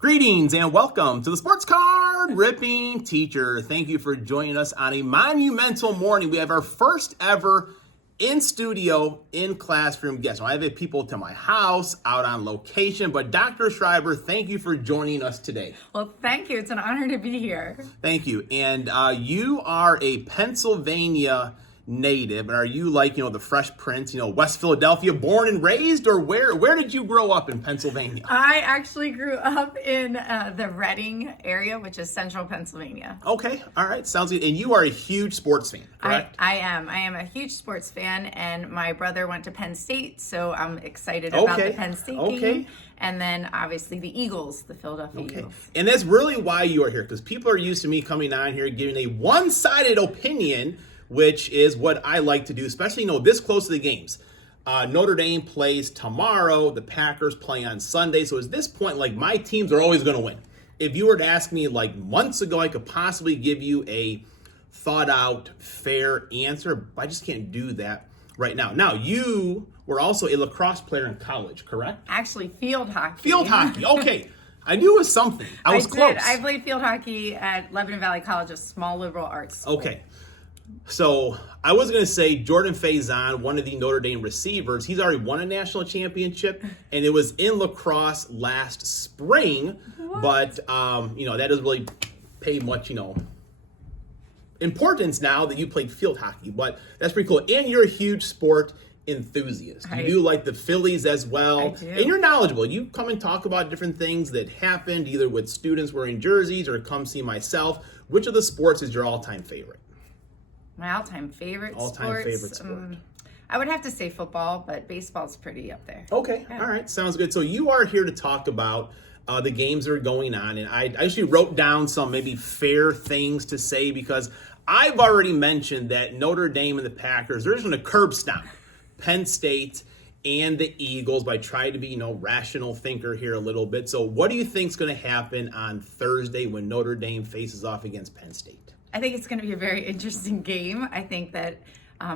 Greetings and welcome to the Sports Card Ripping Teacher. Thank you for joining us on a monumental morning. We have our first ever in-studio, in-classroom guest. I have people to my house, out on location, but Dr. Schreiber, thank you for joining us today. Well, thank you. It's an honor to be here. Thank you. And you are a Pennsylvania native. Are you like, the Fresh Prince, West Philadelphia, born and raised, or where did you grow up in Pennsylvania? I actually grew up in the Reading area, which is central Pennsylvania. Okay. All right. Sounds good. And you are a huge sports fan, correct? I am. I am a huge sports fan, and my brother went to Penn State, so I'm excited about the Penn State game. And then, obviously, the Eagles, the Philadelphia Eagles. And that's really why you are here, because people are used to me coming on here giving a one-sided opinion, which is what I like to do, especially, this close to the games. Notre Dame plays tomorrow. The Packers play on Sunday. So at this point, my teams are always going to win. If you were to ask me, months ago, I could possibly give you a thought-out, fair answer, but I just can't do that right now. Now, you were also a lacrosse player in college, correct? Actually, field hockey. Field hockey, okay. I knew it was something. I was close. I played field hockey at Lebanon Valley College, a small liberal arts school. Okay. So I was going to say Jordan Faison, one of the Notre Dame receivers, he's already won a national championship, and it was in lacrosse last spring. What? But, that doesn't really pay much, importance now that you played field hockey. But that's pretty cool. And you're a huge sport enthusiast. You do like the Phillies as well. I do. And you're knowledgeable. You come and talk about different things that happened, either with students wearing jerseys or come see myself. Which of the sports is your all-time favorite? My all-time favorite sport. I would have to say football, but baseball's pretty up there. Okay. Yeah. All right. Sounds good. So you are here to talk about the games that are going on. And I actually wrote down some maybe fair things to say, because I've already mentioned that Notre Dame and the Packers, they're just going to curb stomp Penn State and the Eagles by trying to be, rational thinker here a little bit. So what do you think is going to happen on Thursday when Notre Dame faces off against Penn State? I think it's going to be a very interesting game. I think that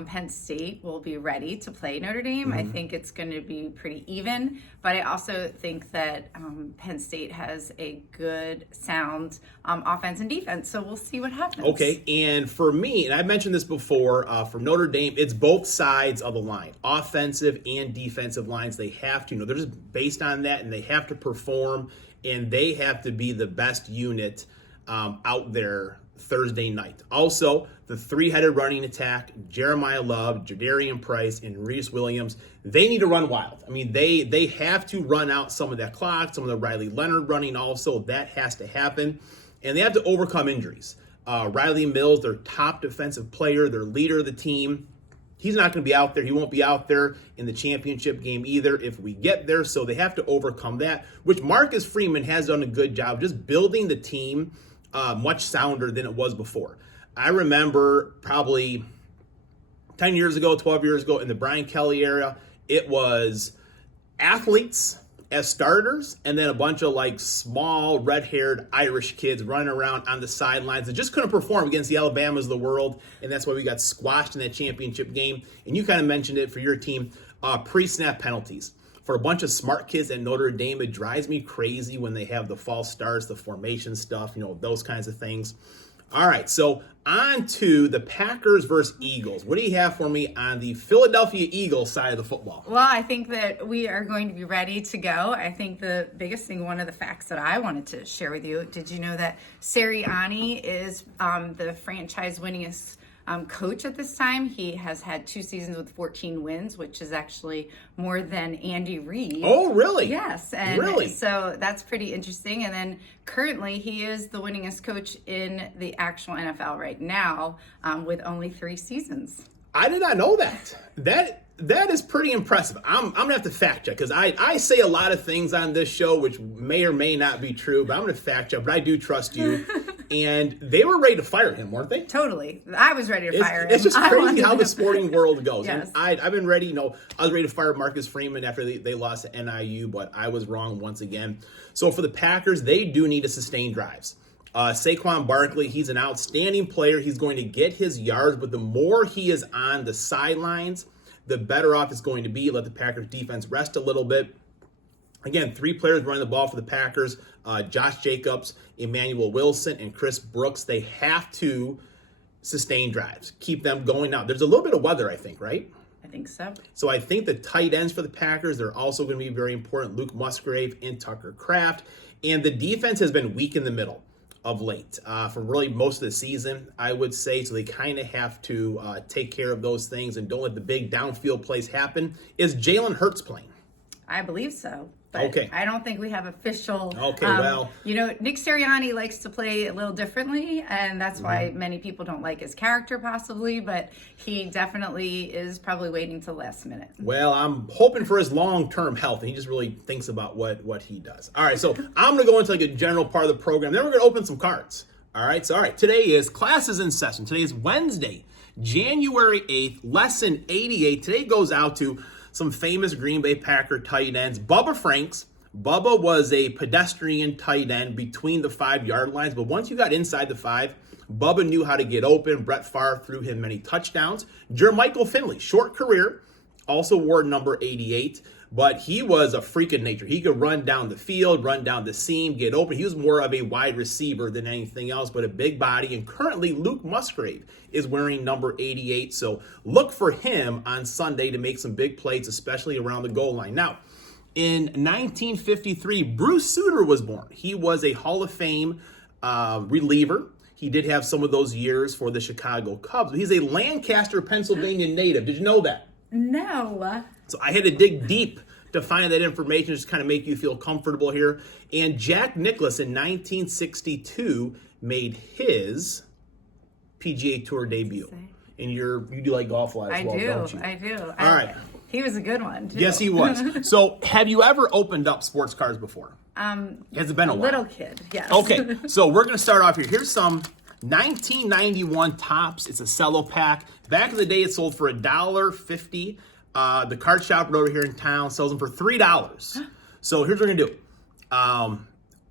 Penn State will be ready to play Notre Dame. I think it's going to be pretty even, but I also think that Penn State has a good, sound offense and defense, so we'll see what happens. Okay, and for me, and I've mentioned this before, for Notre Dame, it's both sides of the line, offensive and defensive lines. They have to, they're just based on that, and they have to perform, and they have to be the best unit out there Thursday night. Also, the three-headed running attack, Jeremiah Love, Jadarian Price, and Reese Williams, they need to run wild. I mean, they have to run out some of that clock, some of the Riley Leonard running also. That has to happen. And they have to overcome injuries. Riley Mills, their top defensive player, their leader of the team, he's not going to be out there. He won't be out there in the championship game either if we get there. So they have to overcome that, which Marcus Freeman has done a good job just building the team much sounder than it was before. I remember probably 10 years ago, 12 years ago in the Brian Kelly era, it was athletes as starters and then a bunch of small red-haired Irish kids running around on the sidelines that just couldn't perform against the Alabamas of the world, and that's why we got squashed in that championship game. And you kind of mentioned it for your team, pre-snap penalties. For a bunch of smart kids at Notre Dame, it drives me crazy when they have the false starts, the formation stuff, those kinds of things. All right, so on to the Packers versus Eagles. What do you have for me on the Philadelphia Eagles side of the football? Well, I think that we are going to be ready to go. I think the biggest thing, one of the facts that I wanted to share with you, did you know that Sirianni is the franchise winningest coach at this time? He has had 2 seasons with 14 wins, which is actually more than Andy Reid. Oh, really? Yes. And really? So that's pretty interesting. And then currently he is the winningest coach in the actual NFL right now with only 3 seasons. I did not know that. That is pretty impressive. I'm going to have to fact check, because I say a lot of things on this show which may or may not be true, but I'm going to fact check, but I do trust you. And they were ready to fire him, weren't they? Totally. I was ready to fire him. It's just crazy how the sporting world goes. Yes. And I've been ready, I was ready to fire Marcus Freeman after they lost to NIU, but I was wrong once again. So for the Packers, they do need to sustain drives. Saquon Barkley, he's an outstanding player. He's going to get his yards, but the more he is on the sidelines, the better off it's going to be. Let the Packers defense rest a little bit. Again, 3 players running the ball for the Packers, Josh Jacobs, Emmanuel Wilson, and Chris Brooks. They have to sustain drives, keep them going. Now, there's a little bit of weather, I think, right? I think so. So I think the tight ends for the Packers, they're also going to be very important. Luke Musgrave and Tucker Kraft. And the defense has been weak in the middle of late for really most of the season, I would say. So they kind of have to take care of those things and don't let the big downfield plays happen. Is Jalen Hurts playing? I believe so. But Okay. I don't think we have official. Okay, well. Nick Sirianni likes to play a little differently, and that's why many people don't like his character possibly, but he definitely is probably waiting till the last minute. Well, I'm hoping for his long-term health, and he just really thinks about what he does. All right, so I'm going to go into like a general part of the program. Then we're going to open some cards. All right, so today is classes in session. Today is Wednesday, January 8th, lesson 88. Today goes out to some famous Green Bay Packer tight ends. Bubba Franks. Bubba was a pedestrian tight end between the 5-yard lines, but once you got inside the 5, Bubba knew how to get open. Brett Favre threw him many touchdowns. Jermichael Finley, short career, also wore number 88, but he was a freak of nature. He could run down the field, run down the seam, get open. He was more of a wide receiver than anything else, but a big body. And currently, Luke Musgrave is wearing number 88, so look for him on Sunday to make some big plays, especially around the goal line. Now, in 1953, Bruce Sutter was born. He was a Hall of Fame reliever. He did have some of those years for the Chicago Cubs. He's a Lancaster, Pennsylvania native. Did you know that? No. So I had to dig deep to find that information, just kind of make you feel comfortable here. And Jack Nicklaus in 1962 made his PGA Tour debut. And you do like golf a lot as well, don't you? I do. All right. He was a good one, too. Yes, he was. So have you ever opened up sports cards before? Has it been a while? Little kid, yes. Okay, so we're going to start off here. Here's some 1991 Topps. It's a cello pack. Back in the day, it sold for $1.50. The card shop over here in town sells them for $3. So here's what we're going to do.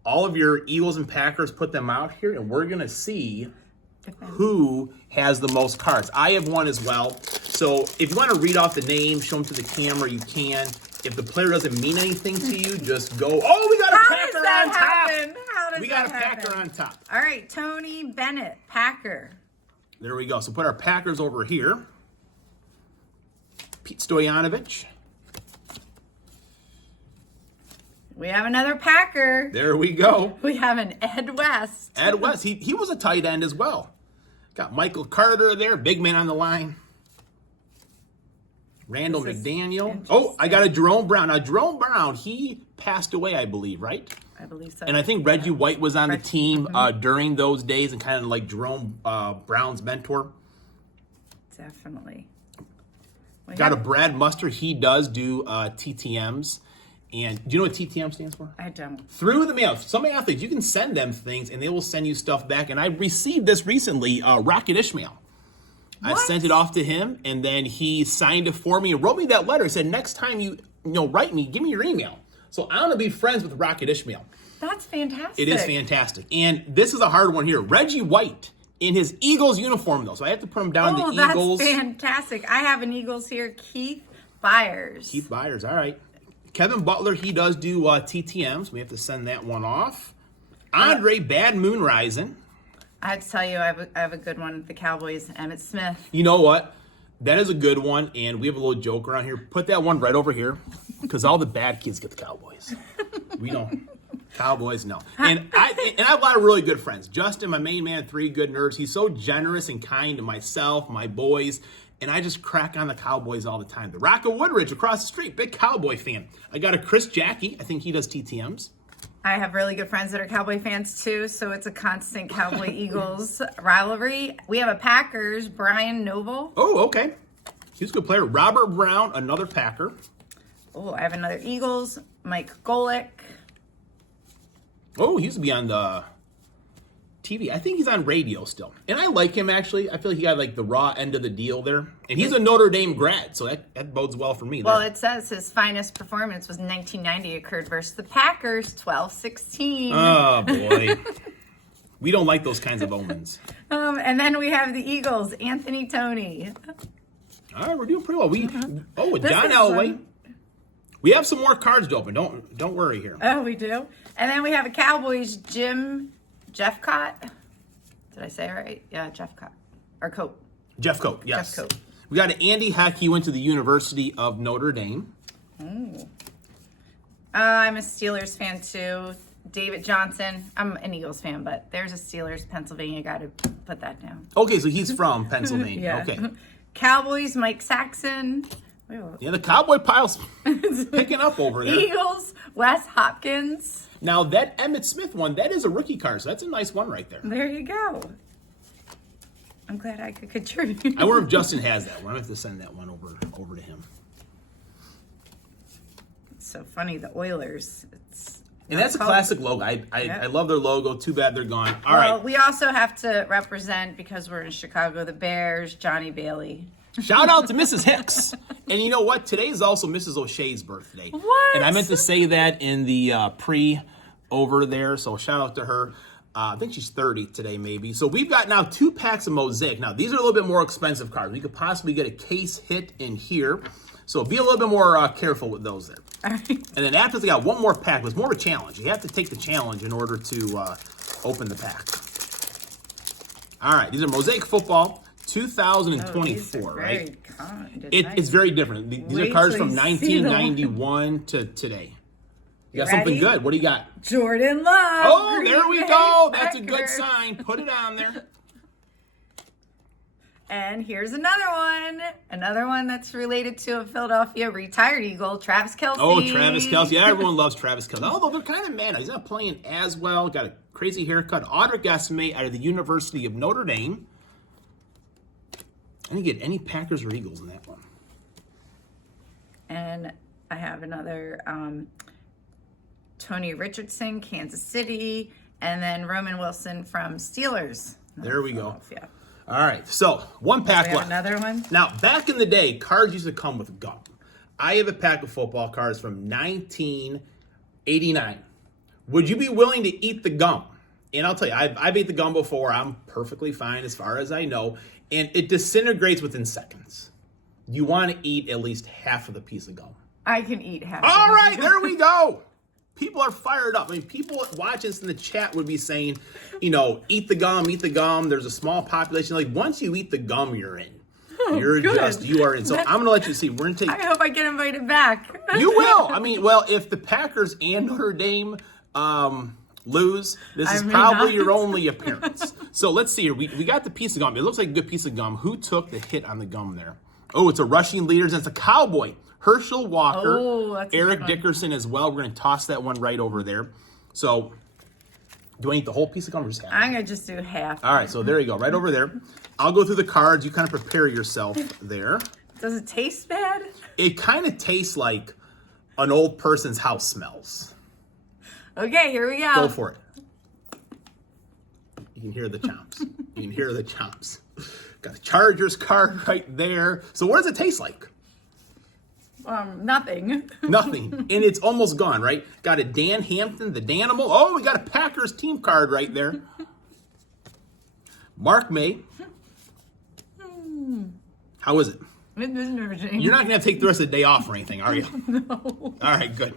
All of your Eagles and Packers, put them out here, and we're going to see who has the most cards. I have one as well. So if you want to read off the name, show them to the camera, you can. If the player doesn't mean anything to you, just go, oh, we got a Packer on top. We got a Packer on top. All right, Tony Bennett, Packer. There we go. So put our Packers over here. Pete Stoyanovich. We have another Packer. There we go. We have an Ed West. Ed West. He was a tight end as well. Got Michael Carter there, big man on the line. Randall McDaniel. Oh, I got a Jerome Brown. Now, Jerome Brown, he passed away, I believe, right? I believe so. And I think Reggie White was on the team during those days and kind of like Jerome Brown's mentor. Definitely. Got a Brad Muster. He does do TTMs. And do you know what TTM stands for? I don't. Through the mail. Some athletes, you can send them things and they will send you stuff back. And I received this recently, Rocket Ishmael. I sent it off to him, and then he signed it for me and wrote me that letter. He said, next time you write me, give me your email. So I'm going to be friends with Rocket Ishmael. That's fantastic. It is fantastic. And this is a hard one here. Reggie White in his Eagles uniform, though. So I have to put him down the Eagles. That's fantastic. I have an Eagles here. Keith Byers. Keith Byers, all right. Kevin Butler, he does do TTMs. We have to send that one off. Andre Bad Moon Rising. I have to tell you, I have a good one. The Cowboys, Emmitt Smith. You know what? That is a good one, and we have a little joke around here. Put that one right over here, because all the bad kids get the Cowboys. We don't. Cowboys, no. And I have a lot of really good friends. Justin, my main man, 3 Good Nerds. He's so generous and kind to myself, my boys, and I just crack on the Cowboys all the time. The Rock of Woodridge across the street, big Cowboy fan. I got a Chris Jackie. I think he does TTMs. I have really good friends that are Cowboy fans too, so it's a constant Cowboy-Eagles rivalry. We have a Packers, Brian Noble. Oh, okay. He was a good player. Robert Brown, another Packer. Oh, I have another Eagles, Mike Golick. Oh, he used to be on the TV. I think he's on radio still. And I like him, actually. I feel like he got like the raw end of the deal there. And he's a Notre Dame grad, so that bodes well for me. Well, it says his finest performance was in 1990, occurred versus the Packers, 12-16. Oh, boy. We don't like those kinds of omens. And then we have the Eagles, Anthony Toney. All right, we're doing pretty well. John Elway. We have some more cards to open. Don't worry here. Oh, we do. And then we have a Cowboys Jeffcott. Did I say it right? Yeah, Jeffcott. Or Coat. Jeff Coat, yes. Jeff Coat. We got an Andy Heck. He went to the University of Notre Dame. Oh. I'm a Steelers fan too. David Johnson. I'm an Eagles fan, but there's a Steelers Pennsylvania. Got to put that down. Okay, so he's from Pennsylvania. Yeah. Okay. Cowboys Mike Saxon. Yeah, the Cowboy pile's picking up over there. Eagles Wes Hopkins. Now, that Emmitt Smith one, that is a rookie card, so that's a nice one right there. There you go. I'm glad I could contribute. I wonder if Justin has that one. I have to send that one over to him. It's so funny, the Oilers. And that's a classic logo. I love their logo. Too bad they're gone. All well, right. we also have to represent, because we're in Chicago, the Bears, Johnny Bailey. Shout out to Mrs. Hicks. And you know what? Today is also Mrs. O'Shea's birthday. What? And I meant to say that in the pre over there. So shout out to her. I think she's 30 today, maybe. So we've got now 2 packs of Mosaic. Now, these are a little bit more expensive cards. We could possibly get a case hit in here. So be a little bit more careful with those there. All right. And then after they got one more pack, it's more of a challenge. You have to take the challenge in order to open the pack. All right, these are Mosaic Football 2024, right? It's very different. These are cards from 1991 to today. You got something good. What do you got? Jordan Love. Oh, there we go. Packers. That's a good sign. Put it on there. And here's another one. Another one that's related to a Philadelphia retired Eagle, Travis Kelce. Oh, Travis Kelce. Yeah, everyone loves Travis Kelce. Although they're kind of mad. He's not playing as well. Got a crazy haircut. Audric Esme out of the University of Notre Dame. I didn't get any Packers or Eagles in that one. And I have another Tony Richardson, Kansas City, and then Roman Wilson from Steelers. There we go. Yeah. All right, so one pack We have left. another one. Now, back in the day, cards used to come with gum. I have a pack of football cards from 1989. Would you be willing to eat the gum? And I'll tell you, I've ate the gum before. I'm perfectly fine as far as I know. And it disintegrates within seconds. You want to eat at least half of the piece of gum. I can eat half. All right, there we go. People are fired up. I mean, people watching this in the chat would be saying, you know, eat the gum, eat the gum. There's a small population. Like, once you eat the gum, you're in. You are in. So I'm going to let you see. We're going to take. I hope I get invited back. You will. I mean, well, if the Packers and Notre Dame lose, this is probably your only appearance. So let's see here. We got the piece of gum. It looks like a good piece of gum. Who took the hit on the gum there? Oh, it's a rushing leaders. It's a Cowboy. Herschel Walker, Eric Dickerson as well. We're going to toss that one right over there. So, do I eat the whole piece of gum or just half? I'm going to just do half. All right, so there you go, right over there. I'll go through the cards. You kind of prepare yourself there. Does it taste bad? It kind of tastes like an old person's house smells. Okay, here we go. Go for it. You can hear the chomps. You can hear the chomps. Got a Chargers card right there. So what does it taste like? Nothing. Nothing. And it's almost gone, right? Got a Dan Hampton, the Danimal. Oh, we got a Packers team card right there. Mark May. How is it? You're not going to take the rest of the day off or anything, are you? No. All right, good.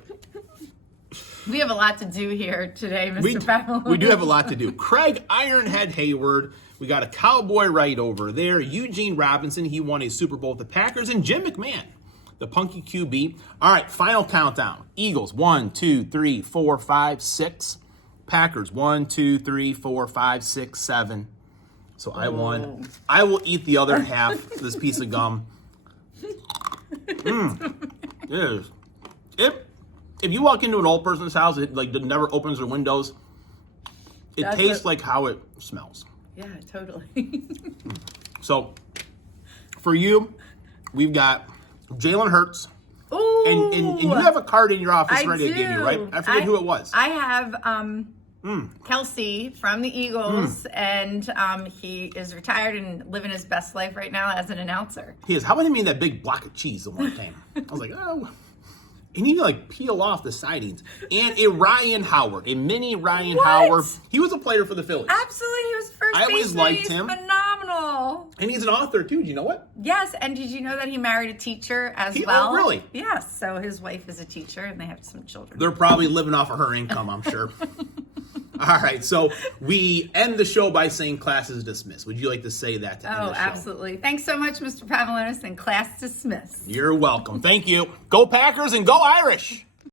We have a lot to do here today, Mr. Powell. We do have a lot to do. Craig Ironhead Hayward. We got a Cowboy right over there. Eugene Robinson. He won a Super Bowl with the Packers. And Jim McMahon, the punky QB. All right, final countdown. Eagles, 1, 2, 3, 4, 5, 6. Packers, 1, 2, 3, 4, 5, 6, 7. So I won. I will eat the other half of this piece of gum. It is. If you walk into an old person's house, it like never opens their windows. It tastes like how it smells. Yeah, totally. So, for you, we've got Jalen Hurts. Ooh, and you have a card in your office ready to give you, right? I forget who it was. I have Kelsey from the Eagles, and he is retired and living his best life right now as an announcer. He is. How about him eating that big block of cheese the one time? I was like, oh. And he like peel off the sidings. And a Ryan Howard, a mini Ryan Howard. He was a player for the Phillies. Absolutely, he was first I always baseman. liked He's him. phenomenal. phenomenal. And he's an author too. Do you know it? Yes, and did you know that he married a teacher as Oh, well? really? Yes, so his wife is a teacher and they have some children. They're probably living off of her income, I'm sure. All right, so we end the show by saying class is dismissed. Would you like to say that to end the show? Absolutely. Thanks so much, Mr. Pavlonis, and class dismissed. You're welcome. Thank you. Go Packers and go Irish.